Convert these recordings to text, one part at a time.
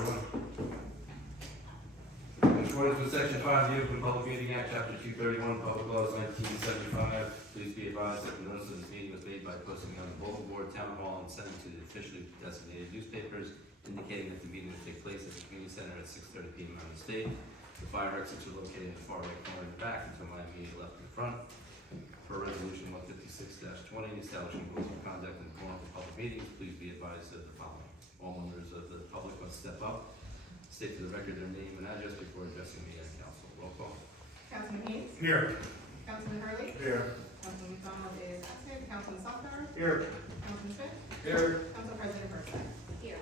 everyone. In accordance with Section 5 of the Open Public Meeting Act, Chapter 231, Public Laws 1975, please be advised that the notice of this meeting was made by posting on the bulletin board, town hall, and sent to the officially designated newspapers, indicating that the meeting will take place at the community center at 6:30 p.m. on the state. The fire exits are located in the far right corner in the back, until my immediate left in front. Per Resolution 156-20, establishing rules of conduct and forum for public meetings, please be advised of the following. All members of the public must step up, state to the record their name and address before addressing me as council. Roll call. Councilman Hayes. Here. Councilman Hurley. Here. Councilman McDonald is absent. Councilman Sockner. Here. Councilman Smith. Here. Council President Bertha. Here.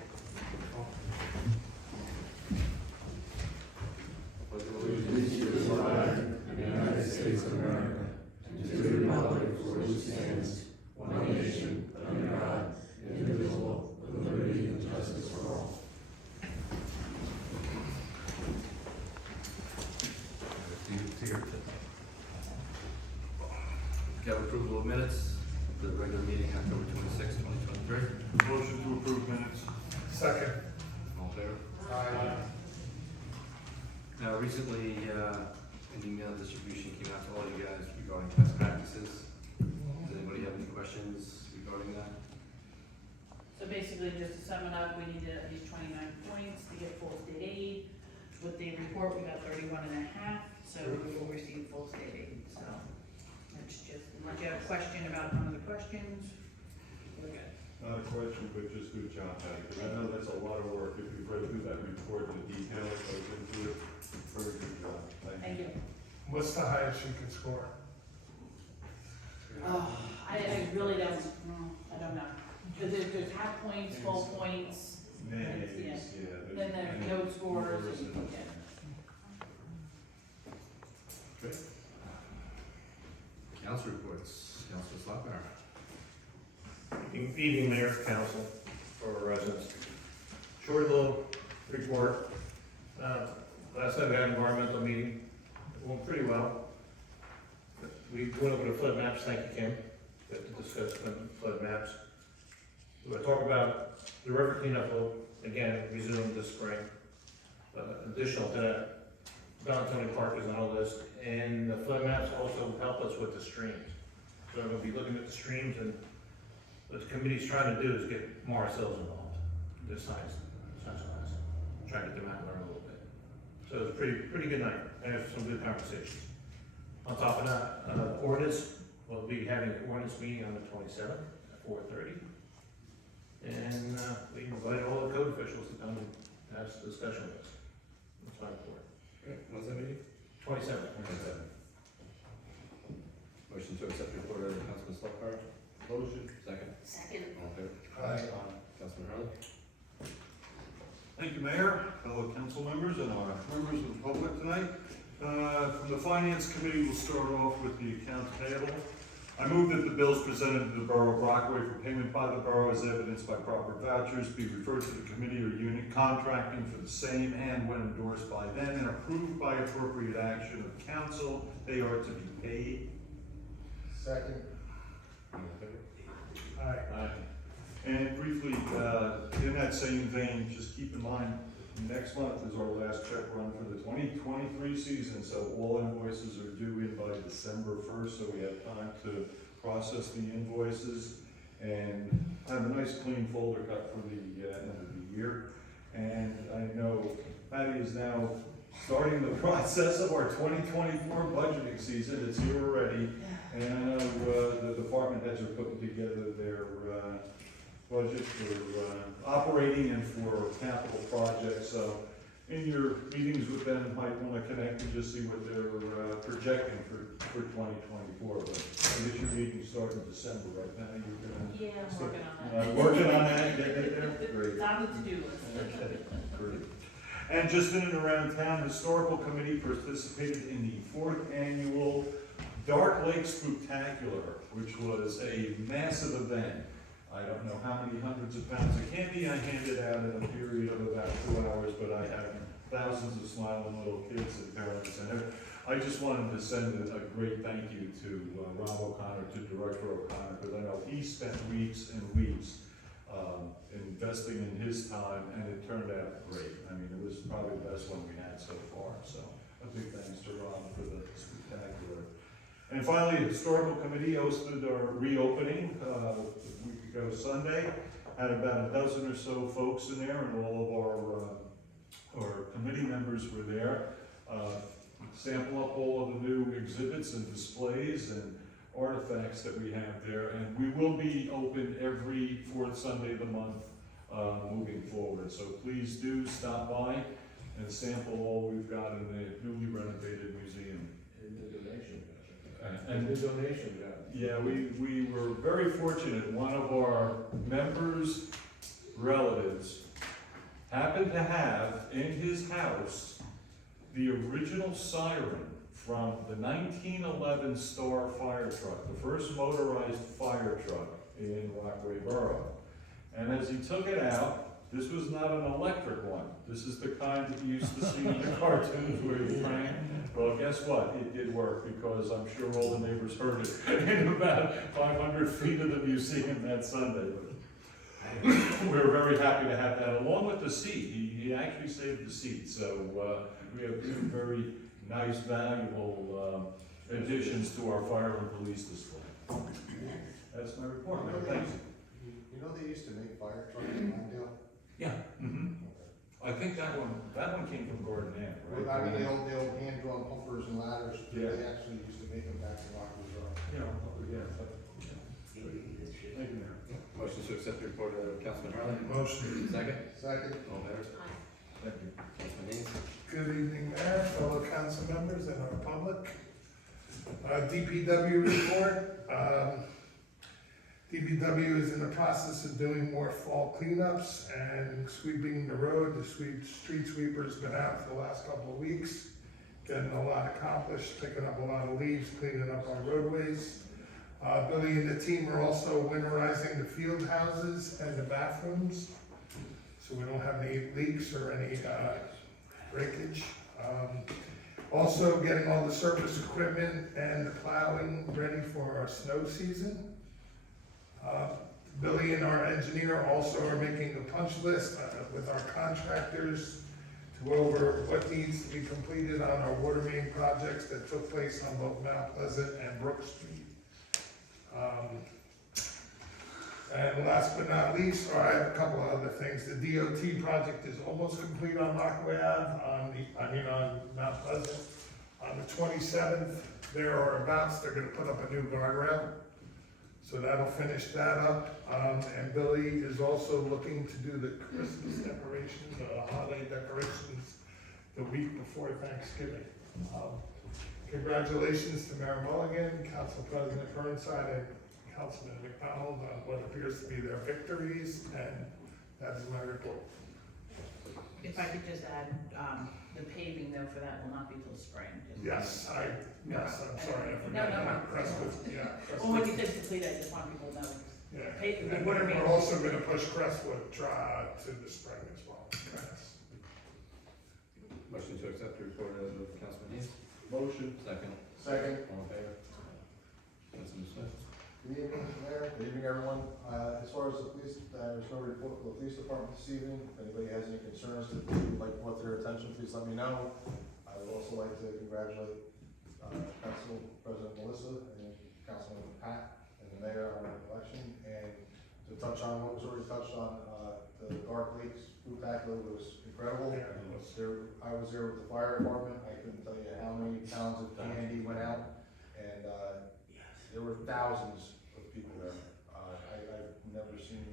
Allegiance to the flag of the United States of America, and to the republic for which it stands, one nation, under God, indivisible, with liberty and justice for all. Have approval of minutes, the regular meeting October 26, 2023. Motion to approve minutes. Second. All in favor? Aye. Now, recently, an email distribution came out to all you guys regarding best practices. Does anybody have any questions regarding that? So basically, just to sum it up, we need at least 29 points to get full state aid. With the report, we got 31.5, so we will receive full state aid. So it's just, unless you have a question about one of the questions, we're good. Not a question, but just good job, Patty, because I know that's a lot of work. If you've read through that report, the detail that goes into it, very good job. Thank you. What's the highest you can score? Oh, I really don't, I don't know. Because there's half points, full points, Nays, Yeah. yeah. then there's no scores. and- Yeah. Okay. Council reports, Councilor Slaughter. Evening, Mayor, Council, for residents. Short little report. Last night we had an environmental meeting. It went pretty well. We went over the flood maps, thank you, Kim, to discuss flood maps. We're going to talk about the river cleanup will again resume this spring. Additional to that, Valentine Park is on the list, and the flood maps also help us with the streams. So we'll be looking at the streams, and what the committee's trying to do is get more ourselves involved, this science class, try to get them out and learn a little bit. So it was a pretty good night, and have some good conversations. On top of that, ordinance, we'll be having an ordinance meeting on the 27th at 4:30. And we invite all the code officials to come and have a discussion with us. That's my report. Okay, when's that meeting? 27th. 27. Motion to accept the report of Councilman Slaughter. Motion. Second. Second. All in favor? Aye. Councilman Hurley. Thank you, Mayor, fellow council members, and our members of the public tonight. From the Finance Committee, we'll start off with the accounts payable. I move that the bills presented to the Borough of Rockaway for payment by the borough as evidenced by proper vouchers be referred to the committee or unit contracting for the same, and when endorsed by them and approved by appropriate action of council, they are to be paid. Second. All in favor? Aye. And briefly, in that same vein, just keep in mind, next month is our last check run for the 2023 season, so all invoices are due in by December 1st, so we have time to process the invoices and have a nice clean folder cut for the end of the year. And I know Patty is now starting the process of our 2024 budgeting season. It's here already, and I know the department heads are putting together their budget for operating and for capital projects. So in your meetings with them, you might want to connect and just see what they're projecting for 2024. But I guess your meetings start in December, right now? You're gonna Yeah, I'm start- working on that. working on that, get it there? Great. It's on the to-do list. Okay, great. And just in and around town, Historical Committee participated in the 4th annual Dark Lake Spooktacular, which was a massive event. I don't know how many hundreds of pounds of candy I handed out in a period of about 2 hours, but I had thousands of smiling little kids and parents. And I just wanted to send a great thank you to Rob O'Connor, to Director O'Connor, because I know he spent weeks and weeks investing in his time, and it turned out great. I best one we had so far, so a big thanks to Ron for the spectacular. And finally, the Historical Committee hosted our reopening, a week ago Sunday. Had about a dozen or so folks in there, and all of our committee members were there. Sample up all of the new exhibits and displays and artifacts that we have there, and we will be open every fourth Sunday of the month moving forward. So please do stop by and sample all we've got in the newly renovated museum. And the donation, Yeah, we were very fortunate. One of our members' relatives happened to have in his house the original siren from the 1911 Star fire truck, the first motorized fire truck in Rockaway Borough. And as he took it out, this was not an electric one. This is the kind that you used to see in the cartoons where you crank. Well, guess what? It did work, because I'm sure all the neighbors heard it in about 500 feet of the museum that Sunday. We were very happy to have that, along with the seat. He actually saved the seat, so we have two very nice, valuable additions to our fire and police display. That's my report. Thanks. You know they used to make fire trucks in Glendale? Yeah. I think that one came from Gordon Inn, right? I mean, the old hand-drawn pumpers and ladders, Yeah. they actually used to make them back in Rockaway Borough. Yeah. Thank you, Mayor. Motion to accept the report of Councilman Harley. Motion. Second. Second. All in favor? Thank you. Councilman Haynes. Good evening, Mayor, fellow council members, and our public. DPW report. DPW is in the process of doing more fall cleanups and sweeping the road. The street sweeper's been out for the last couple of weeks, getting a lot accomplished, picking up a lot of leaves, cleaning up our roadways. Billy and the team are also winterizing the field houses and the bathrooms, so we don't have any leaks or any breakage. Also getting all the surface equipment and the plowing ready for our snow season. Billy and our engineer also are making a punch list with our contractors to go over what needs to be completed on our water main projects that took place on both Mount Pleasant and Brook Street. And last but not least, I have a couple of other things. The DOT project is almost complete on Rockaway Ave, on Mount Pleasant. On the 27th, there or abouts, they're gonna put up a new guardrail. So that'll finish that up. And Billy is also looking to do the Christmas decorations, holiday decorations, the week before Thanksgiving. Congratulations to Mayor Mulligan, Council President Burnside, and Councilman McDonald on what appears to be their victories, and that is my report. If I could just add, the paving though for that will not be till spring. Yes, I'm sorry, I No, forgot no, that. Crestwood, yeah. Well, when you said complete, I just want people to know. Yeah. Paving, the And water we're main. also gonna push Crestwood Drive to the spring as well. Yes. Motion to accept the report of Councilman Haynes. Motion. Second. Second. All in favor? Councilman Smith. Good evening, Mayor. Good evening, everyone. As far as the police, there's no report from the police department this evening. If anybody has any concerns that you'd like to brought to their attention, please let me know. I would also like to congratulate Council President Melissa and Councilman Pat and the mayor on their election. And to touch on what was already touched on, the Dark Lakes food pack load was incredible. Yeah, it was. I was there with the fire department. I couldn't tell you how many pounds of candy went out. And there were thousands of people there. I've never seen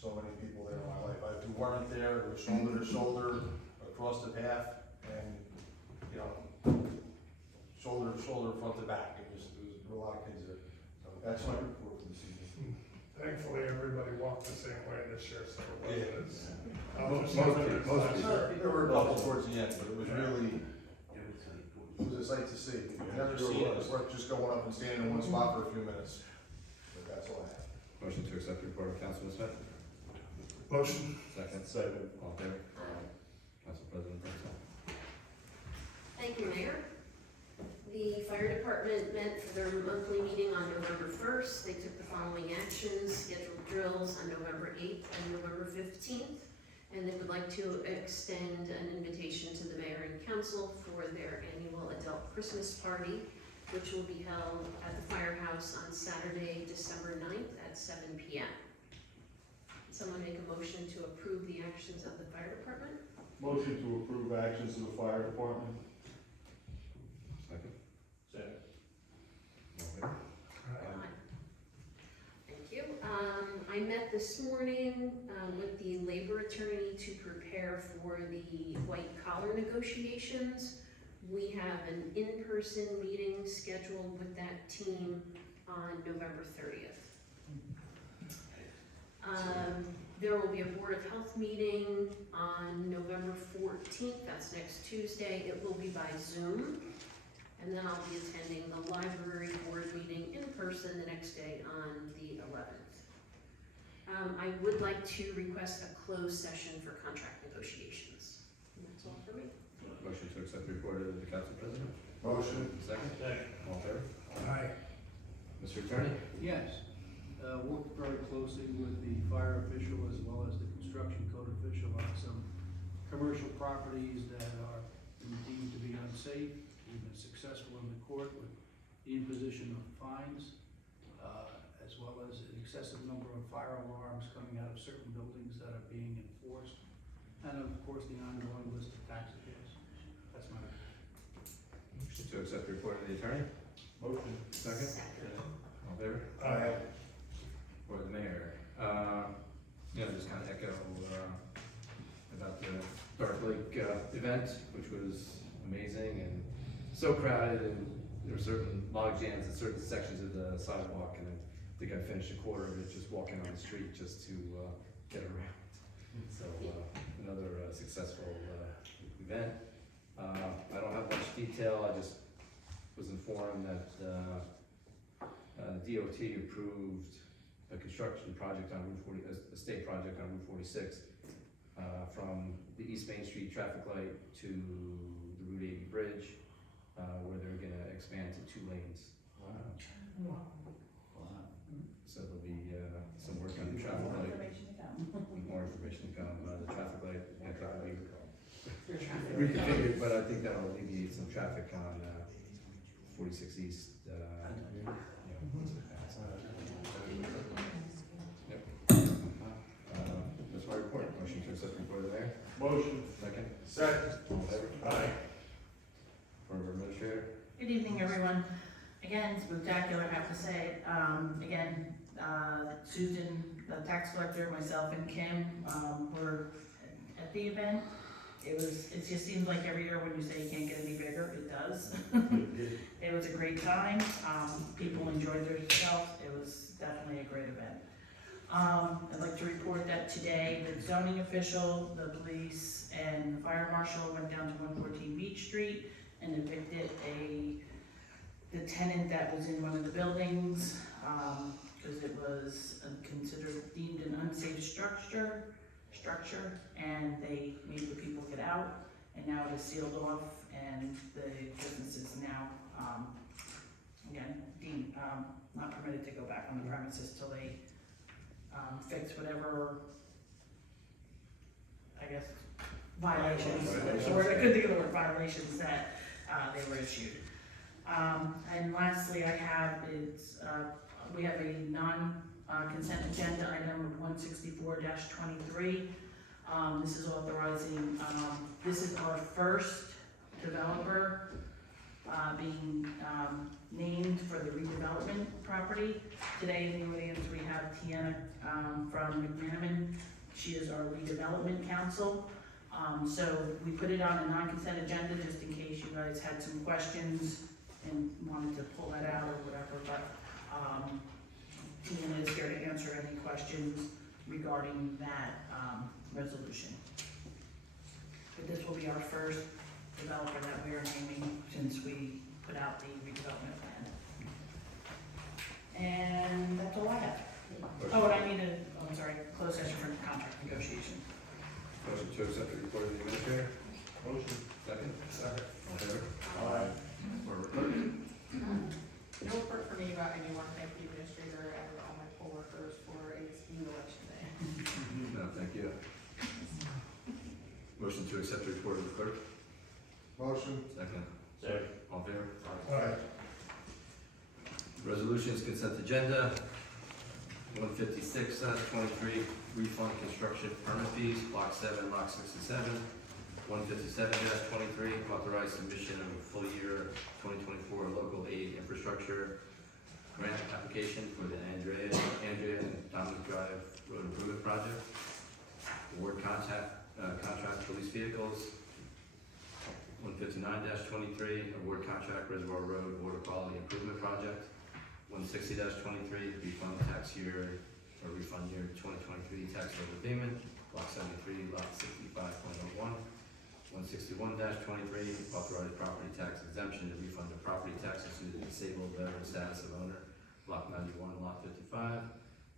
so many people there in my life. If you weren't there, it was shoulder to shoulder across the path, and shoulder to shoulder, front to back. There were a lot of kids there. So that's my report for this evening. Thankfully, everybody walked the same way this year, so it wasn't as. There were a couple towards the end, but it was really, it was a sight to see. You've never seen it. It's worth just going up and standing in one spot for a few minutes. But that's all I have. Motion to accept the report of Councilman Smith. Motion. Second. Second. All in favor? Council President Burnside. Thank you, Mayor. The fire department met for their monthly meeting on November 1st. They took the following actions: scheduled drills on November 8th and November 15th. and they would like to extend an invitation to the mayor and council for their annual adult Christmas party, which will be held at the firehouse on Saturday, December 9th at 7 p.m. Someone make a motion to approve the actions of the fire department? Motion to approve actions of the fire department. Second. Second. All in favor? Aye. Thank you. I met this morning with the labor attorney to prepare for the white collar negotiations. We have an in-person meeting scheduled with that team on November 30th. There will be a Board of Health meeting on November 14th, that's next Tuesday. It will be by Zoom. And then I'll be attending the library board meeting in person the next day on the 11th. I would like to request a closed session for contract negotiations. And that's all for me. Motion to accept the report of the council president. Motion. Second. Second. All in favor? Aye. Mr. Attorney? Yes, worked very closely with the fire official as well as the construction code official on some commercial properties that are deemed to be unsafe. We've been successful in the court with the imposition of fines, as well as an excessive number of fire alarms coming out of certain buildings that are being enforced, and of course, the ongoing list of tax appeals. That's my Motion to accept the report of the attorney. Motion. Second. All in favor? Aye. Or the mayor. Just kind of echo about the Dark Lake event, which was amazing and so crowded, and there were certain log jams in certain sections of the sidewalk, and I think I finished a quarter of it just walking on the street just to get around. So another successful event. I don't have much detail. I just was informed that DOT approved a construction project on Route 40, a state project on Route 46, from the East Main Street traffic light to the Route 80 bridge, where they're gonna expand to 2 lanes. So there'll be some work on the traffic light. More information to come. The traffic light, will be reconfigured, but I think that'll alleviate some traffic on 46 East. That's my report. Motion to accept the report of the mayor. Motion. Second. Second. All in favor? Aye. For administrator. Good evening, everyone. Again, spectacular, I have to say. Susan, the tax collector, myself, and Kim were at the event. It just seems like every year when you say you can't get any bigger, it does. It was a great time. People enjoyed themselves. It was definitely a great event. I'd like to report that today the zoning official, the police, and the fire marshal went down to 114 Beach Street and evicted the tenant that was in one of the buildings, because it was deemed an unsafe structure, and they made the people get out, and now it is sealed off, and the business is now, again, deemed, not permitted to go back on the premises till they, fix whatever, I guess, violations, that's the word, I couldn't think of the word, violations that, they were issued. And lastly, we have a non-consent agenda item 164-23. This is authorizing, this is our first developer being named for the redevelopment property. Today in the audience we have Tiana from McManaman. She is our redevelopment counsel. So we put it on a non-consent agenda just in case you guys had some questions and wanted to pull that out or whatever, but Tina is here to answer any questions regarding that resolution. But this will be our first developer that we are naming since we put out the redevelopment plan. And that's all I have. Oh, and I need closed session for contract negotiation. Motion to accept the report of the administrator. Motion. Second. Second. All in favor? Aye. For report. No report for me about anyone, thank the administrator and all my coworkers for a speedy election day. No, thank you. Motion to accept the report of the clerk. Motion. Second. Second. All in favor? Aye. Resolutions, consent agenda. 156-23, refund construction permit fees, block 7, lot 67. 157-23, authorized submission of a full year 2024 local aid infrastructure grant application for the Andrea and Dominic Drive Road Improvement Project. Award contract police vehicles. 159-23, award contract Reservoir Road Water Quality Improvement Project. 160-23, refund tax year, or refund year 2023 tax overpayment, block 73, lot 65.01. 161-23, authorized property tax exemption to refund the property taxes to the disabled veteran status of owner, block 91, lot 55.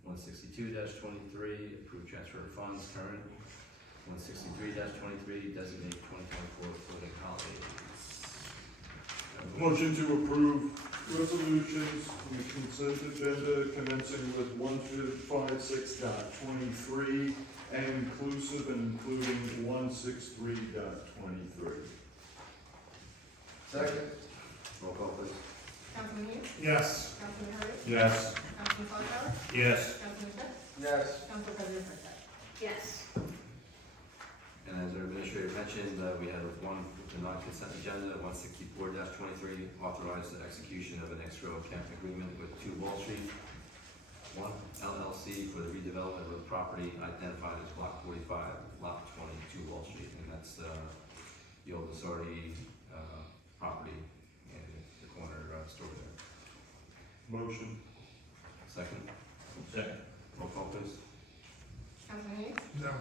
162-23, approved transfer of funds current. 163-23, designate 2024 floating holiday. Motion to approve resolutions from the consent agenda commencing with 156.23 and inclusive and including 163.23. Second. Roll call, please. Councilman Dean? Yes. Councilman Hurley? Yes. Councilman Foster? Yes. Councilman Smith? Yes. Council President Prescott? Yes. And as our administrator mentioned, we have one with the non-consent agenda, 164-23, authorized the execution of an escrow account agreement with 2 Wall Street. 1 LLC for the redevelopment of the property identified as block 45, lot 22 Wall Street, and that's the old authority property in the corner store there. Motion. Second. Second. Roll call, please. Councilman Dean? No.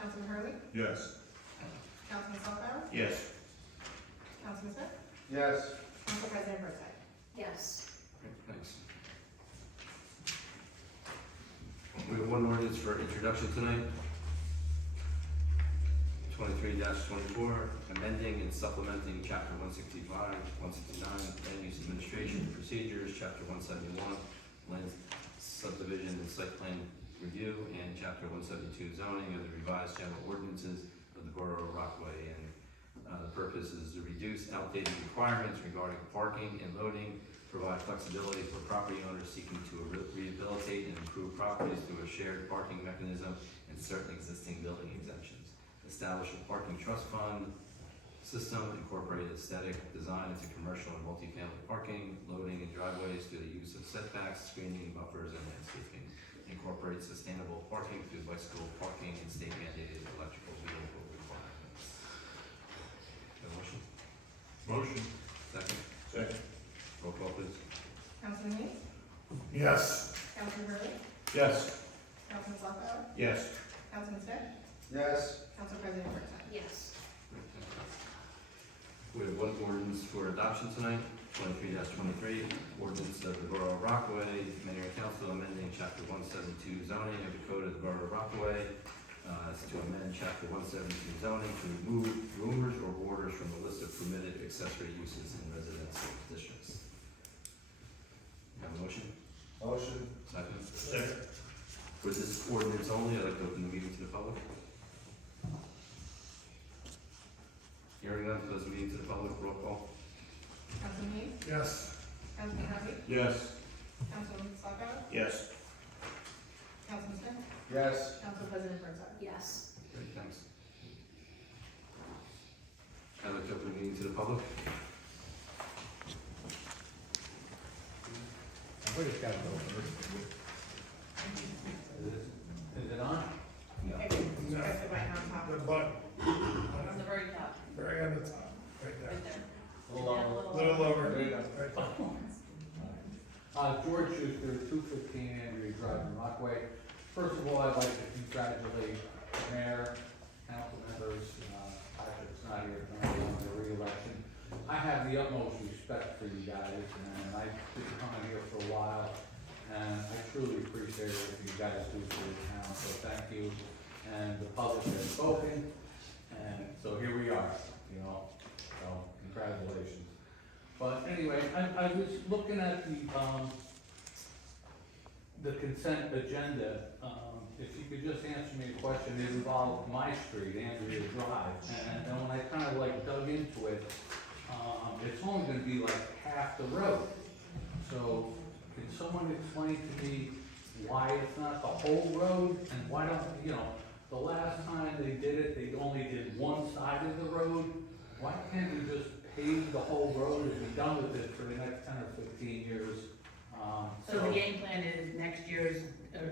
Councilman Hurley? Yes. Councilman Foster? Yes. Councilman Smith? Yes. Council President Prescott? Yes. Great, thanks. We have one ordinance for introduction tonight. 23-24, amending and supplementing chapter 165, 169, land use administration procedures, chapter 171, land subdivision and site plan review, and chapter 172, zoning of the revised general ordinances of the Borough of Rockaway. And the purpose is to reduce outdated requirements regarding parking and loading, provide flexibility for property owners seeking to rehabilitate and improve properties through a shared parking mechanism and certain existing building exemptions. Establish a parking trust fund system, incorporate aesthetic design into commercial and multifamily parking, loading and driveways through the use of setbacks, screening, buffers, and landscaping. Incorporate sustainable parking through bicycle parking and state mandated electrical vehicle requirements. Have a motion? Motion. Second? Second. Roll call, please. Councilman Dean? Yes. Councilman Hurley? Yes. Councilman Foster? Yes. Councilman Smith? Yes. Council President Prescott? Yes. We have one ordinance for adoption tonight, 23-23, ordinance of the Borough of Rockaway, Mayor and Council amending chapter 172 zoning of the Code of the Borough of Rockaway. It's to amend chapter 172 zoning to remove rumors or borders from the list of permitted accessory uses in residential districts. Have a motion? Motion. Second? Second. For this ordinance only, I'd like to open the meeting to the public. Hearing none, close the meeting to the public, roll call. Councilman Dean? Yes. Councilman Hurley? Yes. Councilman Foster? Yes. Councilman Smith? Yes. Council President Prescott? Yes. Great, thanks. I'd like to open the meeting to the public. We just gotta go first. Is it on? No. Press the button on top. The button, On the very top, very on the top, right there. right there. A little longer. Little over, There you go. right there. George Schuster, 215 Andrew Drive in Rockaway. First of all, I'd like to congratulate the mayor, council members, Patrick's not here tonight on the re-election. I have the utmost respect for you guys, and I've been coming here for a while, and I truly appreciate what you guys do for the town, so thank you. And the public has spoken, and so here we are, so congratulations. But anyway, I was looking at the consent agenda, if you could just answer me a question, it involved my street, Andrea Drive, and when I kind of like dug into it, it's only gonna be like half the road. So, can someone explain to me why it's not the whole road, and why don't, the last time they did it, they only did one side of the road? Why can't we just pave the whole road and be done with it for the next 10 or 15 years? So the game plan is next year's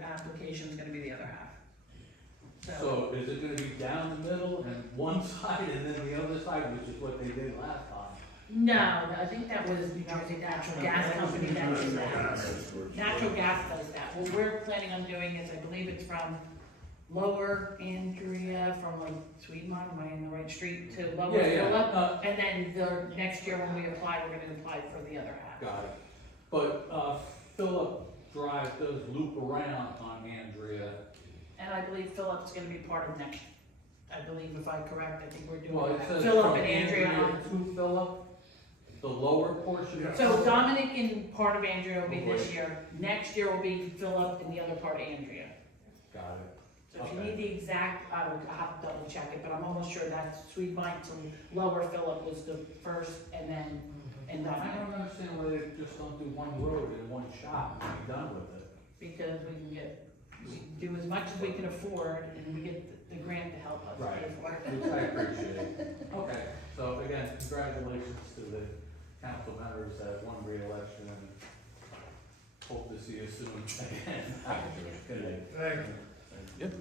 application is gonna be the other half. So is it gonna be down the middle and one side and then the other side, which is what they did last time? No, I think that was because the natural gas company that did that. Natural gas does that. What we're planning on doing is, I believe it's from Lower Andrea, from like Sweetmont, am I in the right street, to Lower Phillip? And then the next year when we apply, we're gonna apply for the other half. Got it. But, Phillip Drive does loop around on Andrea. And I believe Phillip's gonna be part of next, I believe if I'm correct, I think we're Well, doing it says Phillip from and Andrea on. to Phillip, the lower portion. So Dominic and part of Andrea will be this year, next year will be Phillip and the other part Andrea. Got it. So if you Okay. need the exact, I would have to double check it, but I'm almost sure that's Sweetmont to Lower Phillip was the first, and then, and I Dominic, don't understand why they just don't do one road in one shot and be done with it. because we do as much as we can afford, and we get the grant to help us pay for it. Which I appreciate. Okay, so again, congratulations to the council members that won re-election, and hope to see you soon again. Good night. Thank you. Yep.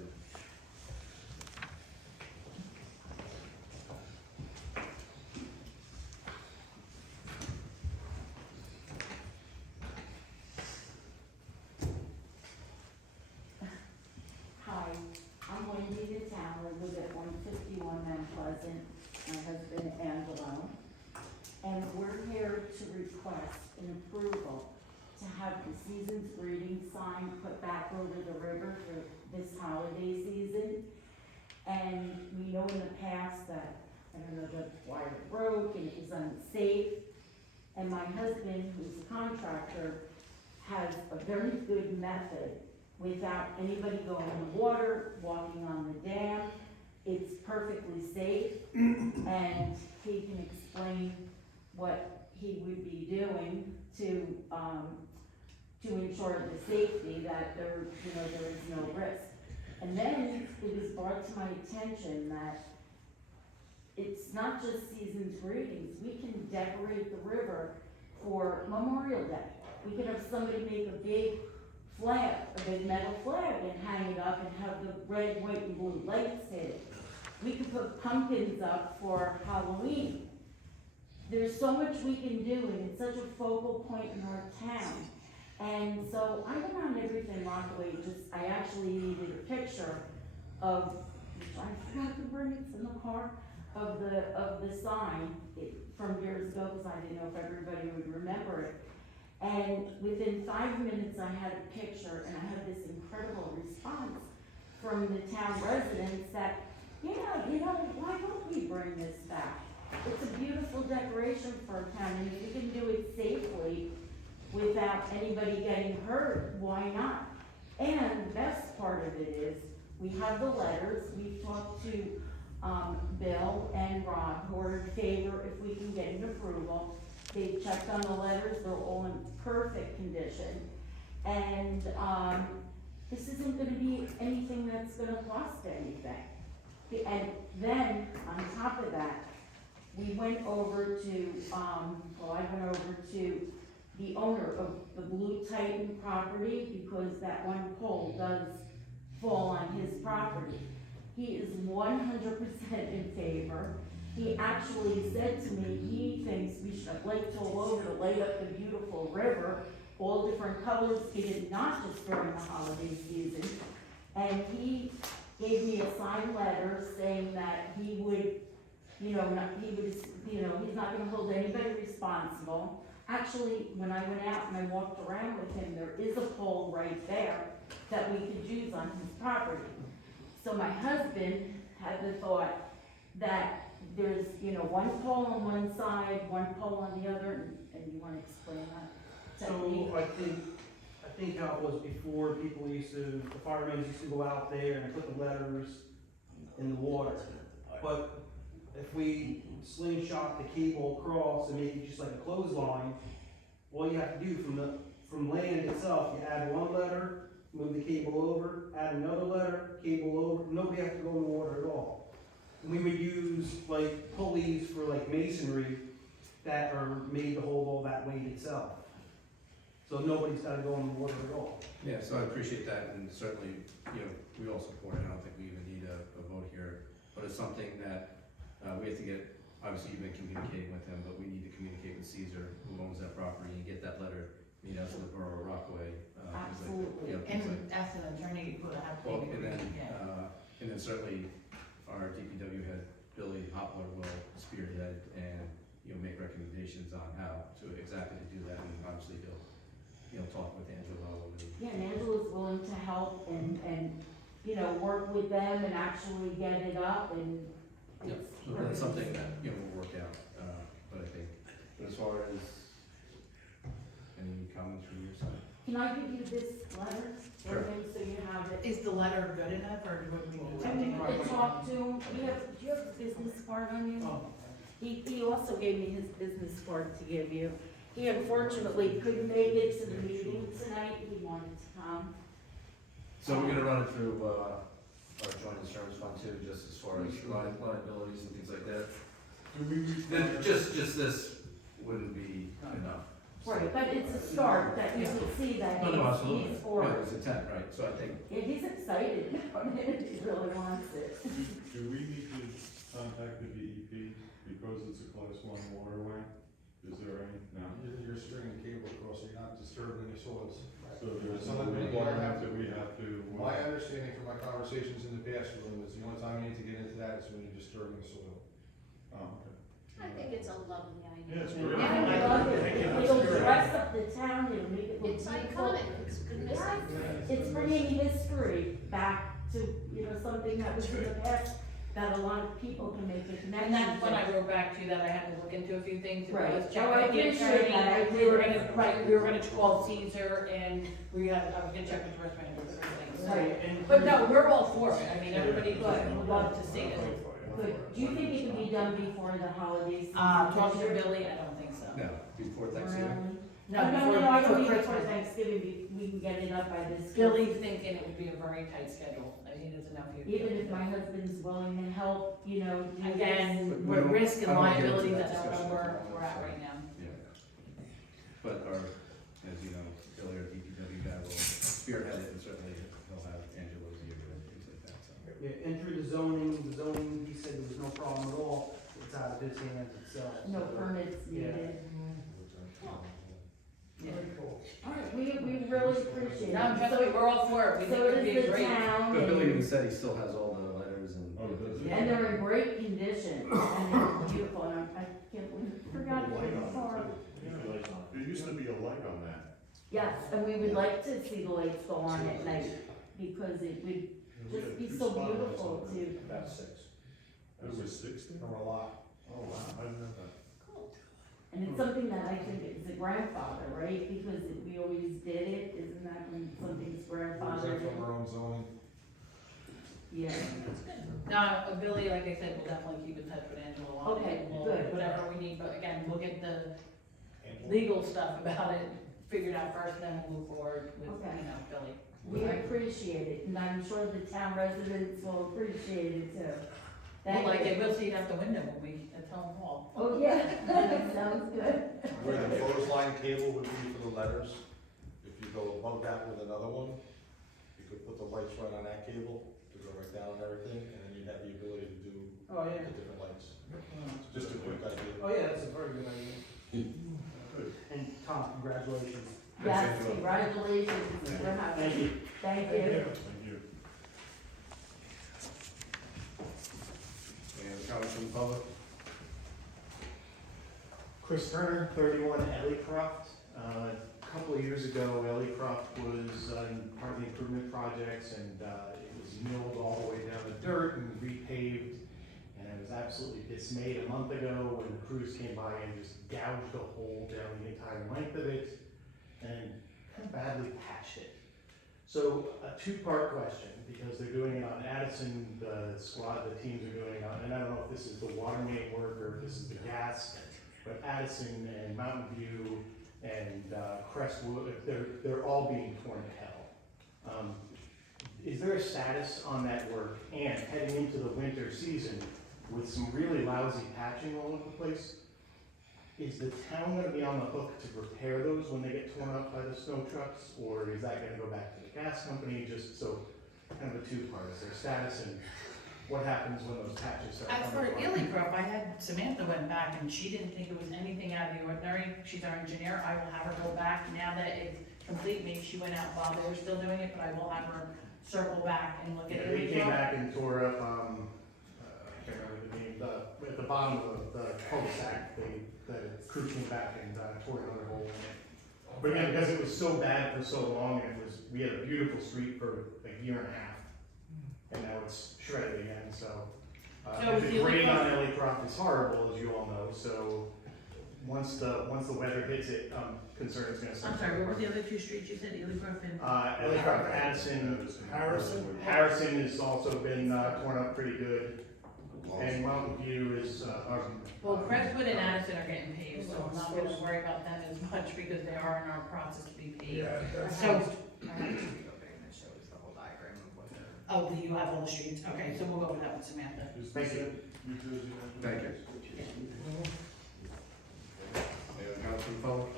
Hi, I'm Wendy the Town, I live at 151 Mount Pleasant, my husband Angelo. And we're here to request an approval to have the season's greeting sign put back over the river for this holiday season. And we know in the past that, I don't know, the wire broke and it was unsafe. And my husband, who's a contractor, has a very good method without anybody going in the water, walking on the dam. It's perfectly safe, and he can explain what he would be doing to ensure the safety, that there is no risk. And then it was brought to my attention that it's not just season's greetings. We can decorate the river for Memorial Day. We could have somebody make a big flag, a big metal flag, and hang it up and have the red, white, and blue lights hit it. We could put pumpkins up for Halloween. There's so much we can do, and it's such a focal point in our town. And so I went on Everything Rockaway, I actually needed a picture of, which I forgot to bring, it's in the car, of the sign from years ago, because I didn't know if everybody would remember it. And within 5 minutes, I had a picture, and I had this incredible response from the town residents that, yeah, why don't we bring this back? It's a beautiful decoration for our town, and if we can do it safely without anybody getting hurt, why not? And the best part of it is, we have the letters, we've talked to Bill and Rob, who are in favor if we can get an approval. They've checked on the letters, they're all in perfect condition. And this isn't gonna be anything that's gonna cost anything. And then, on top of that, we went over to, I went over to the owner of the Blue Titan property, because that one pole does fall on his property. He is 100% in favor. He actually said to me, he thinks we should have lights all over to light up the beautiful river, all different colors, not just during the holiday season. And he gave me a signed letter saying that he would, he's not gonna hold anybody responsible. Actually, when I went out and I walked around with him, there is a pole right there that we could use on his property. So my husband had the thought that there's, one pole on one side, one pole on the other, and you wanna explain that? So I think think how it was before, people used to, the firemen used to go out there and put the letters in the water. But if we slingshot the cable across and make it just like a clothesline, all you have to do from land itself, you add one letter, move the cable over, add another letter, cable over, nobody has to go in the water at all. And we would use like pulleys for like masonry that are made to hold all that weight itself. So nobody's gotta go in the water at all. Yeah, so I appreciate that, and certainly, you know, we all support it, I don't think we even need a vote here, but it's something that, we have to get, obviously you've been communicating with him, but we need to communicate with Caesar, who owns that property, and get that letter, made out to the borough of Rockaway. Absolutely. And as an attorney, you would have to. Well, and then certainly, our DPW head, Billy Hopler, will spearhead and, you know, make recommendations on how to exactly do that, and obviously he'll, you know, talk with Angelo and. Yeah, and Angela's willing to help and, you know, work with them and actually get it up and it's. So that's something that, you know, we'll work out, but I think, but as far as, any comments from your side? Can I give you this letter? Sure. Okay, so you have it. Is the letter good enough, or would we need I mean, something? you can talk to him. Do you have a business card on you? Oh. He also gave me his business card to give you. He unfortunately couldn't make it to the meeting tonight. He wanted to come. So we're gonna run it through, our joint insurance fund too, just as far as liabilities and things like that. Do we Then require? just this wouldn't be enough. Right, but it's a start that you can see that No, absolutely. he's for Yeah, it. it's intent, right, so I think, Yeah, he's excited. He really wants it. Do we need to contact the DEP because it's a class 1 waterway? Is there any? No. You're stringing cable across, so you're not disturbing any soils. So there's Some no of the requirement that we have to. My understanding from my conversations in the past room is the only time you need to get into that is when you're disturbing soil. Oh, okay. I think it's a lovely idea. Yeah, it's Yeah. great. I love it. It'll dress up the town, it'll make it look It's beautiful. iconic, it's goodness. Yes, it's bringing history back to, you know, something that was in the past that a lot of people can make a connection And that's when to. I wrote back to you that I had to look into a few things, to Right. check Oh, I with the appreciate attorney. that. I We were did. gonna, right, we were gonna call Caesar, and I was gonna check with the rest manager for everything, so. Right. And But no, we're all for it, I mean, everybody Good. would love to see it. Good. Do you think it can be done before the holidays? Talking to Billy, I don't think so. no, before Thanksgiving. No, I before don't mean before Christmas. Thanksgiving, we can get it up by this. Billy's thinking it would be a very tight schedule, I mean, it's enough you. Even if my husband's willing to help, you know, do this. Again, We we're don't- risk I and don't wanna get into liability, that that's not discussion where at the we're moment, at so. right now. Yeah. But our, as you know, Billy, our DPW guy will spearhead it, and certainly he'll have Angelo's ear and things like that, so. Yeah, and through the zoning, he said there was no problem at all, it's out of his hands itself. No so- permits Yeah. needed. Yeah. Alright, we really appreciate it. No, trust me, we're all for it, we think So it would does be the great. town. But Billy even said he still has all the letters and. Oh, does he? And they're in great condition, and they're beautiful, and I can't believe, forgot to get the car. There used to be a light on that. Yes, and we would like to see the lights go on at night, because it would just be so beautiful to. About 6. It was 60? Or a lot. Oh, wow, I didn't know that. And it's something that I think is a grandfather, right? Because we always did it, isn't that when something's grandfathered? From our own zoning. Yeah, No, Billy, like I said, we'll definitely keep in touch with Angelo on it. Okay, We'll- good. Whatever we need, but again, we'll get the legal stuff about it figured out first, and then we'll move forward with, Okay. you know, Billy. we appreciate it, and I'm sure the town residents will appreciate it too. Well, Thank like, you. they will see it out the window when we, at town hall. Oh, yeah, that sounds good. Where the clothesline cable would be for the letters, if you go above that with another one, you could put the lights right on that cable to go right down and everything, and then you'd have the ability to do Oh, the yeah. different lights. Just a quick idea. Oh, yeah, that's a very good idea. And Tom, congratulations. Yes, congratulations, we're happy. Thank you. Thank you. Thank you. Any other comments from the public? Chris Turner, 31 Ellicroft. A couple of years ago, Ellicroft was in part of the improvement projects, and it was milled all the way down to dirt and repaved, and it was absolutely dismayed a month ago when the crews came by and just gouged a hole down the entire length of it. And how badly patched it? So a two-part question, because they're doing it on Addison, the squad, the teams are doing it on, and I don't know if this is the water main work or if this is the gas, but Addison and Mountain View and Crestwood, they're all being torn to hell. Is there a status on that work? And heading into the winter season with some really lousy patching all over the place, is the town gonna be on the hook to repair those when they get torn up by the snow trucks? Or is that gonna go back to the gas company? Just so, kind of a two-part, is there status and what happens when those patches start As for coming apart? Ely Grove, I had Samantha went back and she didn't think it was anything out of the ordinary. She's our engineer. I will have her go back now that it's complete. Maybe she went out while they were still doing it, but I will have her circle back and look at Yeah, Ely they came Grove. back and tore up, I can't remember the name, at the bottom of the cul-de-sac, the crew came back and tore another hole in it. But again, because it was so bad for so long, and we had a beautiful street for a year and a half, and now it's shredded again, so. So The Ely grade on Grove- Ellie Croft is horrible, as you all know, so once the weather hits it, I'm concerned it's gonna start. I'm sorry, what were the other two streets you said, Ely Grove and? Ellie Croft, Addison, Harrison has also been torn up pretty good. And Mountain View is, Well, Crestwood and Addison are getting paved, so I'm not gonna worry about them as much because they are in our process to be paved. Yeah, that's. So, I have a sheet opening that shows the whole diagram of what they're. oh, do you have all the streets? Okay, so we'll go with that with Samantha. thank you. Thank you. Any other comments from the public?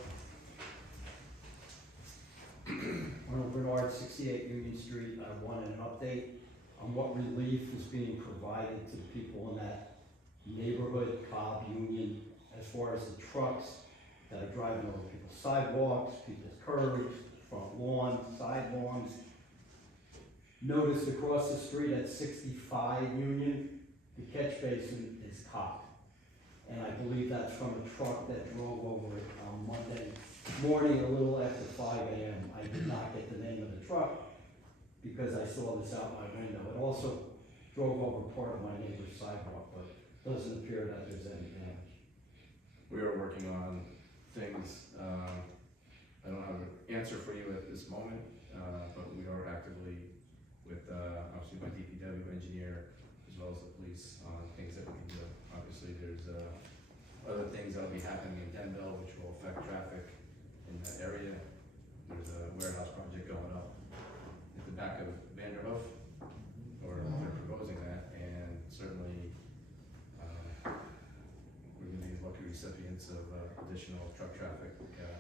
Arnold Bernard, 68 Union Street. I wanted an update on what relief is being provided to the people in that neighborhood, Cobb, Union, as far as the trucks that are driving over people's sidewalks, people's curbs, front lawn, side lawns. Noticed across the street at 65 Union, the catch basin is cocked. And I believe that's from a truck that drove over it on Monday morning, a little after 5 a.m. I did not get the name of the truck because I saw this out my window. It also drove over part of my neighbor's sidewalk, but it doesn't appear that there's any damage. We are working on things, I don't have an answer for you at this moment, but we are actively with, obviously my DPW engineer, as well as the police, on things that we can do. Obviously, there's, other things that'll be happening in Denville, which will affect traffic in that area. There's a warehouse project going up at the back of Vanderhoof, or they're proposing that, and certainly, we're gonna be lucky recipients of, additional truck traffic.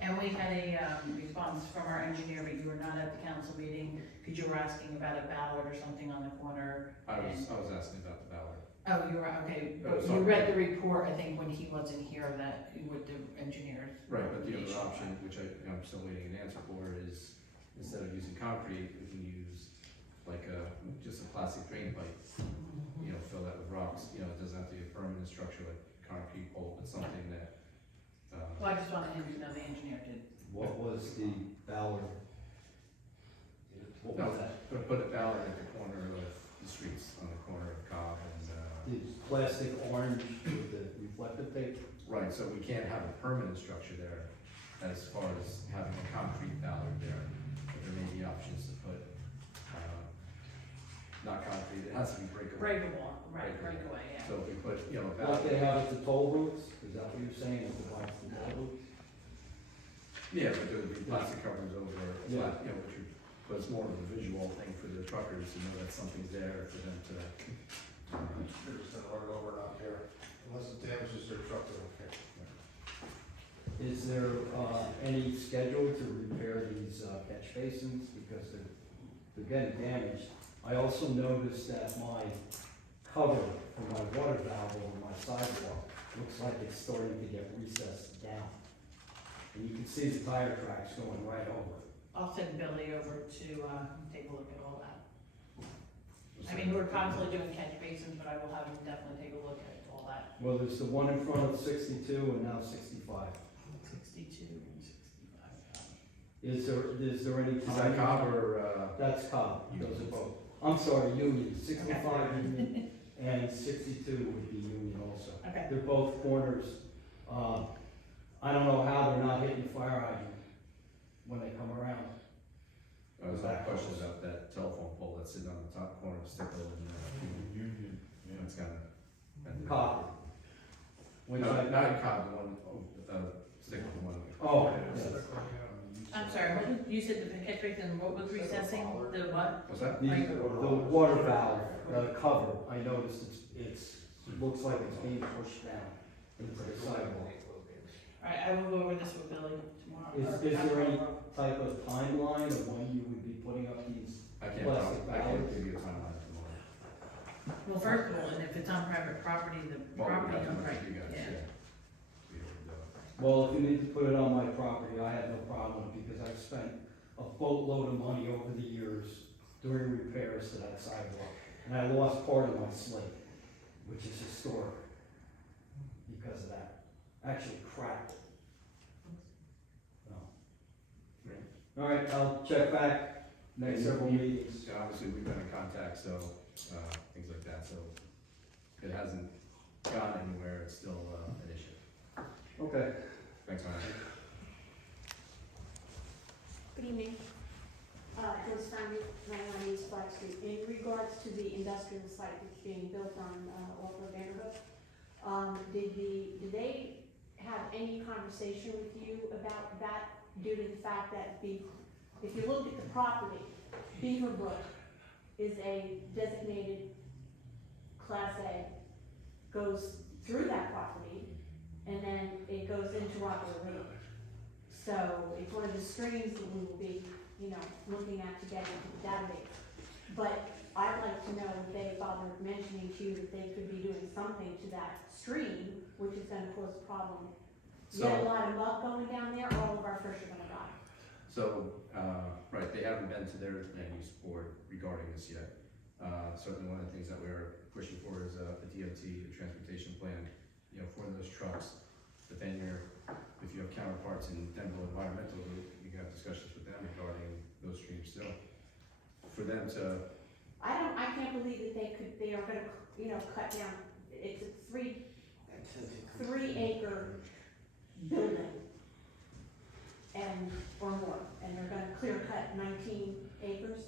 And we had a response from our engineer, but you were not at the council meeting because you were asking about a ballard or something on the corner. I was asking about the Ballard. Oh, you were, okay, but you Sorry. read the report, I think, when he wasn't here, that with the engineers. Right, but the other option, which I'm still waiting an answer for, is instead of using concrete, we can use like just a plastic drain pipe, you know, fill that with rocks, you know, it doesn't have to be a permanent structure like concrete pole, but something that, Well, I just wanted him to know the engineer did. What was the Ballard? What was that? put a Ballard at the corner of the streets, on the corner of Cobb and, The plastic orange with the reflective tape? right, so we can't have a permanent structure there as far as having a concrete Ballard there, but there may be options to put, not concrete, it has to be breakable. Breakable, right, breakaway, yeah. So if we put, you know, a Like they Ballard, have at the toll routes? Is that what you're saying, at the bikes and toll routes? yeah, but there would be plastic covers over, Yeah. you know, but it's more of a visual thing for the truckers to know that something's there for them to, They're just gonna run it over and not care, unless it damages their truck, they don't care. Is there any schedule to repair these catch basins, because they're getting damaged? I also noticed that my cover for my water valve over my sidewalk looks like it's starting to get recessed down. And you can see the tire tracks going right over it. I'll send Billy over to, take a look at all that. I mean, we're constantly doing catch basins, but I will have him definitely take a look at all that. Well, there's the one in front of 62 and now 65. 62 and 65. Is there any is time? that Cobb or, That's Cobb, those are both. I'm sorry, Union, 65 Union and 62 would be Union also. Okay. They're both corners. I don't know how they're not hitting the fire hydrant when they come around. I was having questions about that telephone pole that's sitting on the top corner of Stickle and, Union, yeah. it's kind of. Cobb. Which No, I- not in Cobb, the one, Stickle, the one. Oh, Yeah. yes. I'm sorry, what was, you said the catch basin, what was recessing, the what? What's that? The water valve, cover, I noticed it looks like it's being pushed down into the sidewalk. Alright, I will go over this with Billy tomorrow. Is or there after any tomorrow. type of timeline of when you would be putting up these? I can't Plastic give you a timeline at the moment. Well, first of all, and if it's on private property, the Well, we property have to owner, look right, at you guys, yeah. Be able to do it. Well, if you need to put it on my property, I have no problem because I've spent a boatload of money over the years doing repairs to that sidewalk. And I lost part of my slate, which is historic because of that. Actually cracked. So. All right, I'll check back next several meetings. So obviously, we've been in contact, so, things like that, so if it hasn't gone anywhere, it's still, an issue. Okay. Thanks, Ryan. Good evening. Joyce Farmer, 91 East Black Street. In regards to the industrial site that's being built on Rockaway Borough, did they have any conversation with you about that due to the fact that if you look at the property, Beaver Brook is a designated Class A, goes through that property, and then it goes into Rockaway River. So it's one of the streams that we will be, looking at to get into the database. But I'd like to know if they bothered mentioning to you that they could be doing something to that stream, which is gonna cause a problem. You get a lot of mud going down there, all of our fish are gonna die. So, right, they haven't been to their land use board regarding this yet. Certainly one of the things that we're pushing for is a DOT, a transportation plan, for those trucks. But then if you have counterparts in Denver Environmental Group, you can have discussions with them regarding those streams still. For them to, I can't believe that they are gonna, cut down, it's a 3-acre building or more, and they're gonna clear cut 19 acres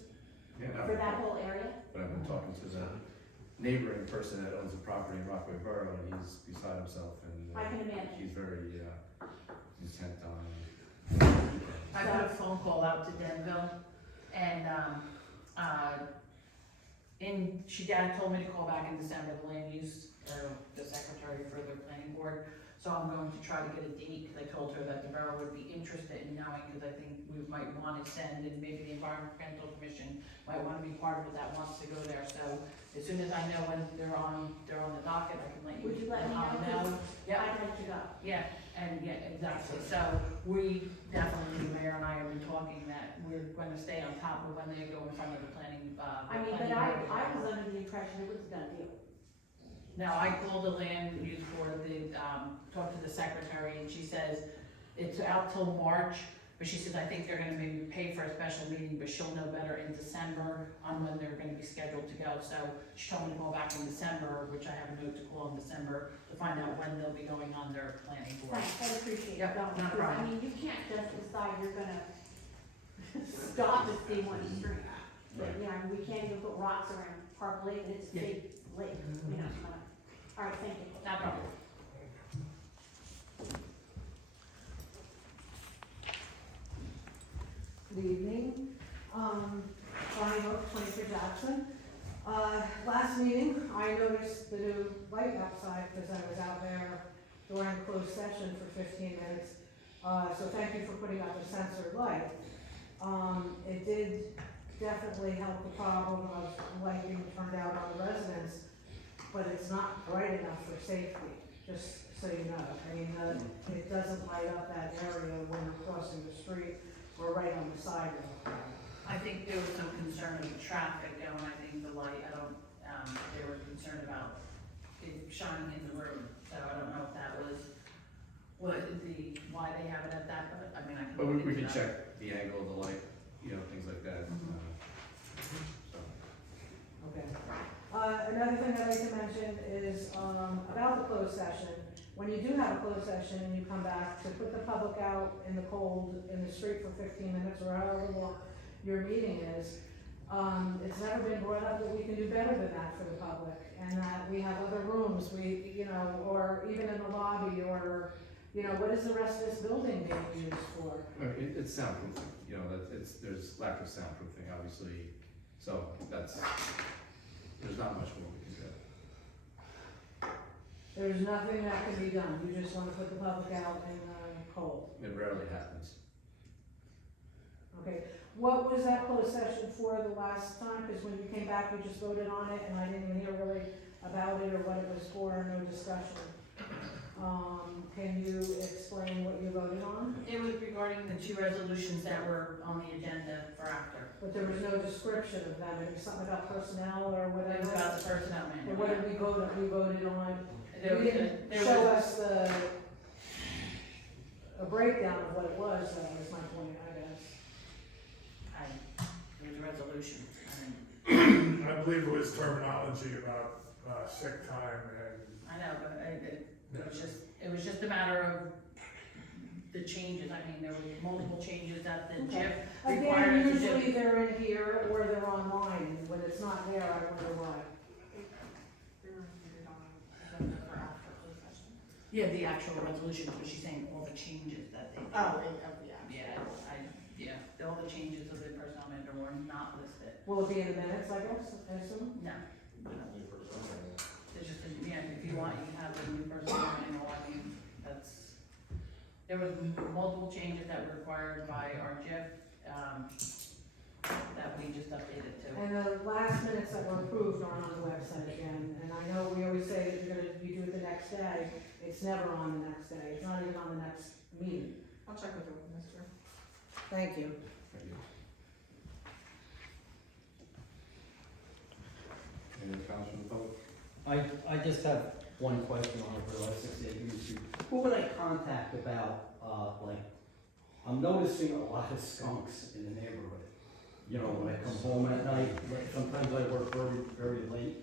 for that whole area. but I've been talking to the neighboring person that owns a property in Rockaway Borough, and he's beside himself, and I can imagine. he's very intent on. I got a phone call out to Denville, and, Dad told me to call back in December, the land use, or the secretary for the planning board. So I'm going to try to get a date, because I told her that the borough would be interested in knowing, because I think we might want to send, and maybe the environmental commission might want to be part of it that wants to go there. So as soon as I know when they're on the docket, I can let you. Would you let me know? Yeah. I'd like to go. Yeah, exactly. So we definitely, the mayor and I have been talking that we're gonna stay on top of when they go in front of the planning, I mean, but planning board. I was under the impression it was a done deal. Now, I called the land use board, talked to the secretary, and she says it's out till March, but she says, I think they're gonna maybe pay for a special meeting, but she'll know better in December on when they're gonna be scheduled to go. So she told me to call back in December, which I have a note to call in December, to find out when they'll be going on their planning board. Thanks, I appreciate Yep, it. not a Because, problem. I mean, you can't just decide you're gonna stop at C1 Street. Right. We can't even put rocks around Park Lake, and it's a big lake, All right, thank you. Not a problem. Good evening. Bonnie Oak, 23 Jackson. Last meeting, I noticed the new light outside because I was out there during closed session for 15 minutes. So thank you for putting up the sensor light. It did definitely help the problem of light being turned out on the residents, but it's not bright enough for safety, just so you know. I mean, it doesn't light up that area when you're crossing the street or right on the sidewalk. I think there was some concern with traffic going, I think the light, they were concerned about it shining in the room, so I don't know if that was why they have it at that, but I mean, I can. But look we into can that. check the angle of the light, things like that. So. Okay. Another thing I'd like to mention is about the closed session. When you do have a closed session and you come back, to put the public out in the cold in the street for 15 minutes or however long your meeting is. It's never been brought up that we can do better than that for the public, and that we have other rooms, or even in the lobby, or, what is the rest of this building being used for? It's soundproofing, there's lack of soundproofing, obviously, so there's not much more we can do. There's nothing that can be done, you just wanna put the public out in the cold. It rarely happens. Okay, what was that closed session for the last time? Because when you came back, you just voted on it, and I didn't even hear really about it or what it was for, no discussion. Can you explain what you voted on? It was regarding the two resolutions that were on the agenda for after. But there was no description of them, it was something about personnel or It whatever. was about the personnel And manual. what did we vote on? We voted on, There you was didn't there show was- us a breakdown of what it was, that was my point, I guess. It was a resolution. I believe it was terminology about sick time and. I know, but it was just a matter of the changes. I mean, there were multiple changes that the Okay. JIF required Again, us to do. usually they're in here or they're online, and when it's not there, I wonder why. Yeah, the actual resolution, but she's saying all the changes that they. Oh, Yeah, all the changes of the personnel manager were not listed. Will it be in the minutes, I guess, I assume? No. It's just, if you want, you can have the new personnel manual, I mean, there was multiple changes that were required by our JIF, that we just updated to. And the last minutes that were approved aren't on the website again, and I know we always say that you do it the next day, it's never on the next day, it's not even on the next meeting. I'll check with the mister. Thank you. Any other comments from the public? I just have one question on it for 68 Union Street. Who would I contact about, I'm noticing a lot of skunks in the neighborhood. When I come home at night, sometimes I work very, very late,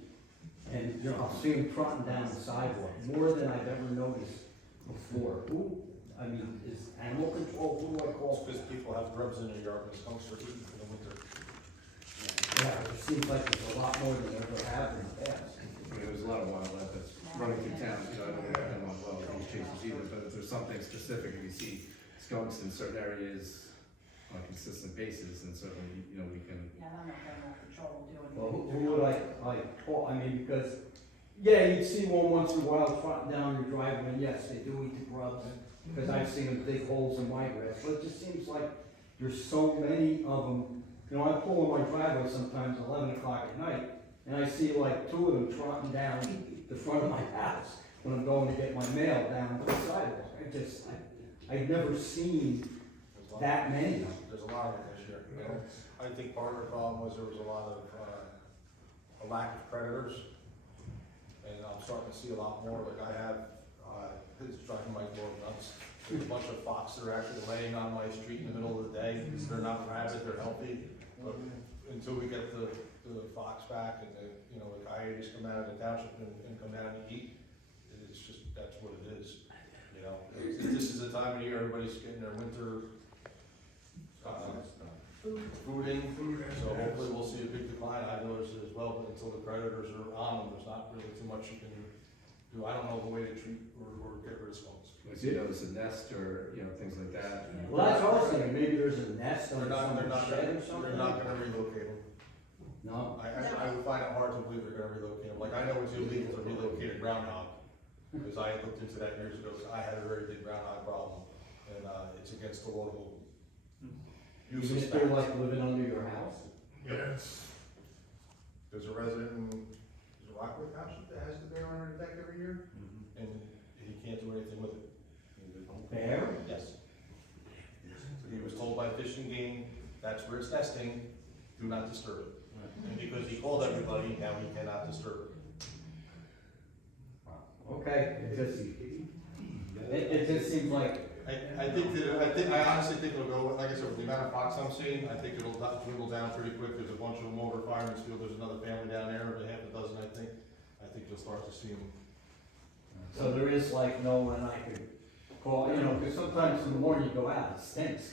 and, I'll see them trotting down the sidewalk, more than I've ever noticed before. Is animal control, who do I call? Because people have grubs in their yard and skunks are eating in the winter. Yeah, it seems like there's a lot more than there ever have in the past. There's a lot of wildlife that's running through town, I don't know well these changes either, but if there's something specific, if you see skunks in certain areas on a consistent basis, then certainly, we can. Yeah, I don't know if animal control will do anything. Well, who would I call? Because, yeah, you'd see one once in a while trotting down your driveway, and yes, they do eat the grubs, because I've seen them dig holes in my grass, but it just seems like there's so many of them. I pull in my driveway sometimes 11 o'clock at night, and I see like 2 of them trotting down the front of my house when I'm going to get my mail down the sidewalk. I've never seen that many of them. There's a lot of them this year. I think part of the problem was there was a lot of, a lack of predators. And I'm starting to see a lot more, like I have, it's driving my dog nuts. There's a bunch of fox that are actually laying on my street in the middle of the day. They're not rabid, they're healthy. But until we get the fox back and the coyotes come out of the township and come down and eat, it's just, that's what it is. This is the time of year everybody's getting their winter food in, so hopefully we'll see a big decline. I noticed it as well, but until the predators are on them, there's not really too much you can do. I don't know the way to treat or get rid of skunks. If you notice a nest or, things like that. Well, that's what I was thinking, maybe there's a nest They're on not, some shed or something? they're not gonna relocate them. No? I would find it hard to believe they're gonna relocate them. Like, I know it's illegal to relocate a groundhog, because I looked into that years ago, because I had a very big groundhog problem, and, it's against the law to move them. Even if they're like living under your house? Yes. There's a resident in Rockaway Township that has the bear on her deck every year, and he can't do anything with it. Bear? Yes. He was told by Fish and Game, that's where it's nesting, do not disturb it. And because he called everybody, now he cannot disturb it. Okay, it just seems like. I honestly think it'll go, like I said, with the amount of fox I'm seeing, I think it'll dwindle down pretty quick. There's a bunch of them over Fireman's Field, there's another family down there, about half a dozen, I think. I think you'll start to see them. So there is like no one I could call, you know, because sometimes in the morning you go out, it stinks.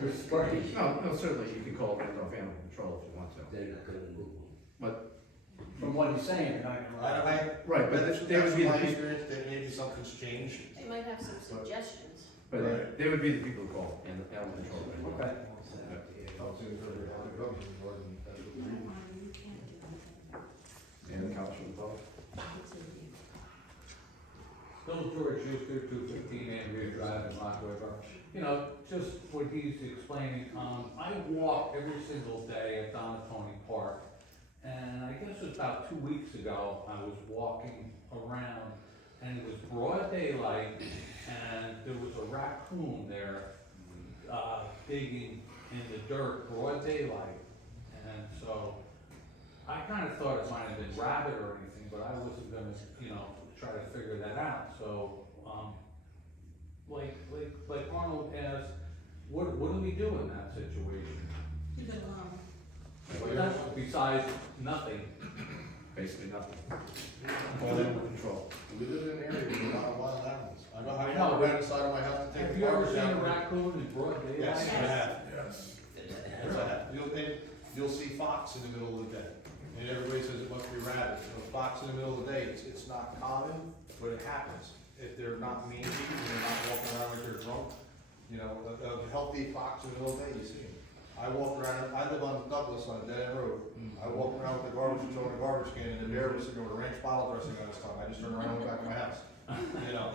There's spray. No, certainly, you can call Randolph Animal Control if you want to. But, From what he's saying, and right, but they would be the people, experience, that maybe something's changed. They might have some suggestions. but they would be the people who call Animal Control. Right? okay. And the couch from the public. Bill George Schuster, 215 Andrea Drive in Rockaway Borough. You know, just what he's explaining, I walk every single day at Donatoni Park. And I guess it was about 2 weeks ago, I was walking around and it was broad daylight and there was a raccoon there, digging in the dirt, broad daylight. And so I kind of thought it might have been rabbit or anything, but I wasn't gonna, you know, try to figure that out. So, like Arnold asked, what do we do in that situation? Besides nothing. Basically nothing. Call Animal Control. We live in an area with a lot of wild animals. I know how I to know, walk but around the side of my house to take Have the you ever garbage seen out. a raccoon in broad daylight? Yes, I have. Yes. Yes, I have. You'll see fox in the middle of the day. And everybody says it must be rabbit. You know, fox in the middle of the day, it's not common, but it happens. If they're not mangy and they're not walking around like they're drunk, you know, a healthy fox in the middle of the day, you see them. I walk around, I live on Douglas on a dead end road. I walk around with the garbage, throwing a garbage can, and the bear was sitting with a ranch bottle dressing on his tongue. I just turned around and went back to my house. You know,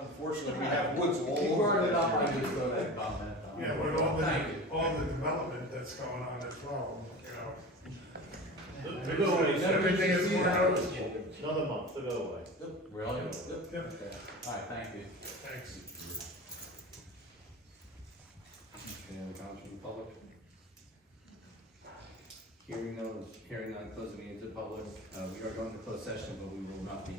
unfortunately, we have woods all You over. brought it up, I the just thought I'd comment on it. Yeah, with Thank you. all the development that's going on as well, you know. To go away, Everything is more noticeable. another month to go away. Really? Yep. All right, thank you. Thanks. Any other comments from the public? Hearing none, closing it into the public. We are going to close session, but we will not be